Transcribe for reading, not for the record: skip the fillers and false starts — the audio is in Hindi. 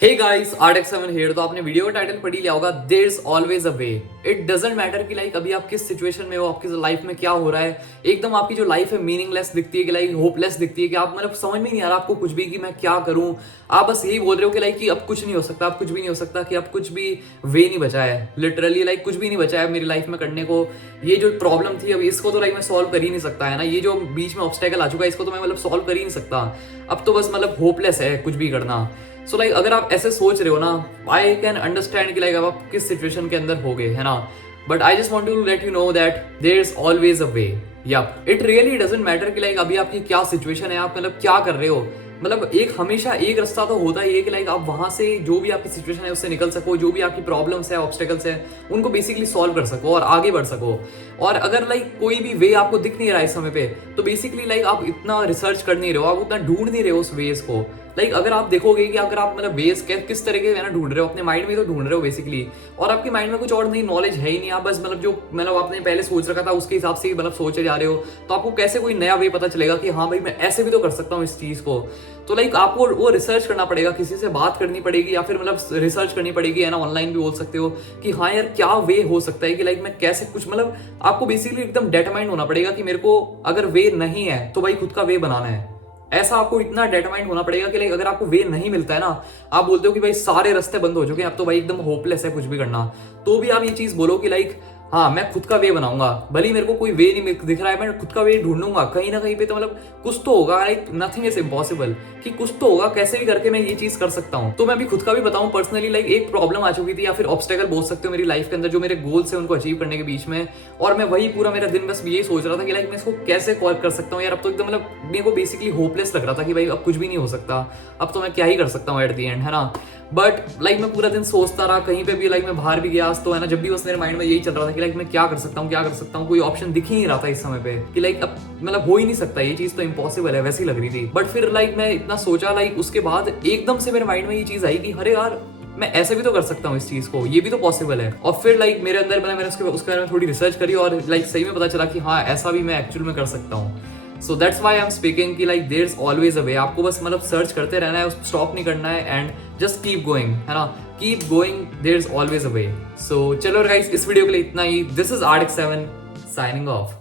Hey guys, RX7 here. तो आपने वीडियो का टाइटल पढ़ ही लिया होगा, there is always a way. It doesn't matter कि लाइक अभी आप किस सिचुएशन में हो, आपकी लाइफ में क्या हो रहा है। एकदम आपकी जो लाइफ है मीनिंगलेस दिखती है, कि लाइक होपलेस दिखती है, कि आप मतलब समझ में नहीं आ रहा आपको कुछ भी कि मैं क्या करूं। आप बस यही बोल रहे हो कि लाइक कि अब कुछ नहीं हो सकता, अब कुछ भी नहीं हो सकता, कि अब कुछ भी वे नहीं बचा है। लिटरली लाइक कुछ भी नहीं बचा है मेरी लाइफ में करने को। ये जो प्रॉब्लम थी अभी, इसको तो लाइक मैं सॉल्व कर ही नहीं सकता है ना। ये जो बीच में ऑब्स्टेकल आ चुका है, इसको तो मैं मतलब सॉल्व कर ही नहीं सकता। अब तो बस मतलब होपलेस है कुछ भी करना। सो लाइक अगर आप ऐसे सोच रहे हो ना, आई कैन अंडरस्टैंड कि लाइक अब आप किस सिचुएशन के अंदर हो गए, है ना। But I just want to let you know that there is always a way. Yup, it really doesn't matter कि लाइक अभी आपकी क्या सिचुएशन है, आप मतलब क्या कर रहे हो। मतलब एक हमेशा एक रास्ता तो होता ही है कि लाइक आप वहां से जो भी आपकी सिचुएशन है उससे निकल सको, जो भी आपकी प्रॉब्लम्स है, ऑब्स्टेकल्स है, उनको बेसिकली सॉल्व कर सको और आगे बढ़ सको। और अगर लाइक कोई भी वे आपको दिख नहीं रहा है इस समय पे, तो बेसिकली लाइक आप इतना रिसर्च कर नहीं रहे हो, आप उतना ढूंढ नहीं रहे हो उस वेज को। लाइक अगर आप देखोगे कि अगर आप मतलब वेज किस तरीके से ना ढूंढ रहे हो, अपने माइंड में तो ढूंढ रहे हो बेसिकली, और आपके माइंड में कुछ और नई नॉलेज है ही नहीं। आप बस मतलब जो मतलब आपने पहले सोच रखा था उसके हिसाब से ही मतलब सोचे जा रहे हो, तो आपको कैसे कोई नया वे पता चलेगा कि हाँ भाई मैं ऐसे भी तो कर सकता हूँ इस चीज को। तो लाइक आपको वो रिसर्च करना पड़ेगा, किसी से बात करनी पड़ेगी, या फिर मतलब रिसर्च करनी पड़ेगी, है ना। ऑनलाइन भी बोल सकते हो कि हाँ यार क्या वे हो सकता है, कि लाइक मैं कैसे कुछ मतलब आपको बेसिकली एकदम डिटरमाइंड होना पड़ेगा कि मेरे को अगर वे नहीं है तो भाई खुद का वे बनाना है। ऐसा आपको इतना डिटरमाइंड होना पड़ेगा कि लाइक अगर आपको वे नहीं मिलता है ना, आप बोलते हो कि भाई सारे रास्ते बंद हो चुके हैं, अब तो भाई एकदम होपलेस है कुछ भी करना, तो भी आप ये चीज बोलो कि लाइक हाँ मैं खुद का वे बनाऊंगा। भले ही मेरे को कोई वे नहीं दिख रहा है, मैं खुद का वे ढूंढूंगा कहीं ना कहीं पे, तो मतलब कुछ तो होगा। लाइक नथिंग इज इम्पॉसिबल, कि कुछ तो होगा, कैसे भी करके मैं ये चीज कर सकता हूँ। तो मैं अभी खुद का भी बताऊं पर्सनली, लाइक एक प्रॉब्लम आ चुकी थी, या फिर ऑब्स्टेकल बोल सकते हो मेरी लाइफ के अंदर, जो मेरे गोल्स है उनको अचीव करने के बीच में। और मैं वही पूरा मेरा दिन बस यही सोच रहा था कि लाइक मैं इसको कैसे कॉल कर सकता हूँ यार। अब तो एकदम मतलब मेरे को बेसिकली होपलेस लग रहा था कि भाई अब कुछ भी नहीं हो सकता, अब तो मैं क्या ही कर सकता हूँ एट दी एंड, है ना। बट लाइक मैं पूरा दिन सोचता रहा, कहीं पे भी लाइक मैं बाहर भी गया आज तो, है ना, जब भी बस मेरे माइंड में यही चल रहा था कि लाइक मैं क्या कर सकता हूँ, क्या कर सकता हूँ। कोई ऑप्शन दिख ही नहीं रहा था इस समय पे, कि लाइक अब मतलब हो ही नहीं सकता, ये चीज तो इम्पॉसिबल है, वैसी लग रही थी। बट फिर लाइक मैं इतना सोचा, लाइक उसके बाद एकदम से मेरे माइंड में ये चीज आई कि अरे यार मैं ऐसे भी तो कर सकता हूँ इस चीज को, ये भी तो पॉसिबल है। और फिर लाइक मेरे अंदर मैंने उसके बारे में थोड़ी रिसर्च करी, और लाइक सही में पता चला कि हाँ ऐसा भी मैं एक्चुअल में कर सकता हूँ। So that's why I am speaking कि like there is always a way. आपको बस मतलब सर्च करते रहना है, स्टॉप नहीं करना है, एंड जस्ट कीप गोइंग, है ना। Keep going, there is always a way. So चलो गाइस, इस वीडियो के लिए इतना ही। This is RX7 signing of.